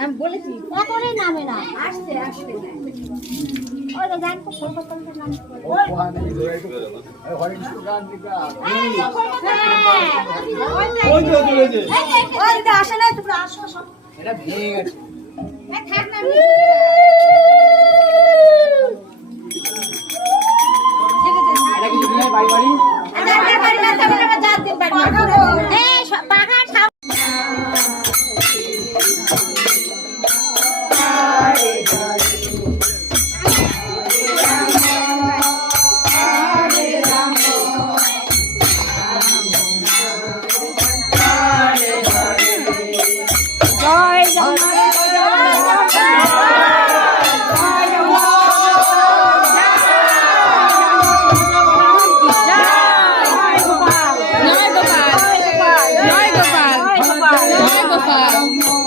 আমি বলেছি এখনই নামে না, আসছে আসছে ওই তো গান তো ফোন করতে নাম ওই তো আসে না, তোমরা আসো সব এটা ভেঙে গেছে। থাক না এটা কিছু নেই বাড়ি বাড়ি বাড়ি না থাকলে আবার যার দিন বাড়ি এই পাখা খাও জয় গোপাল।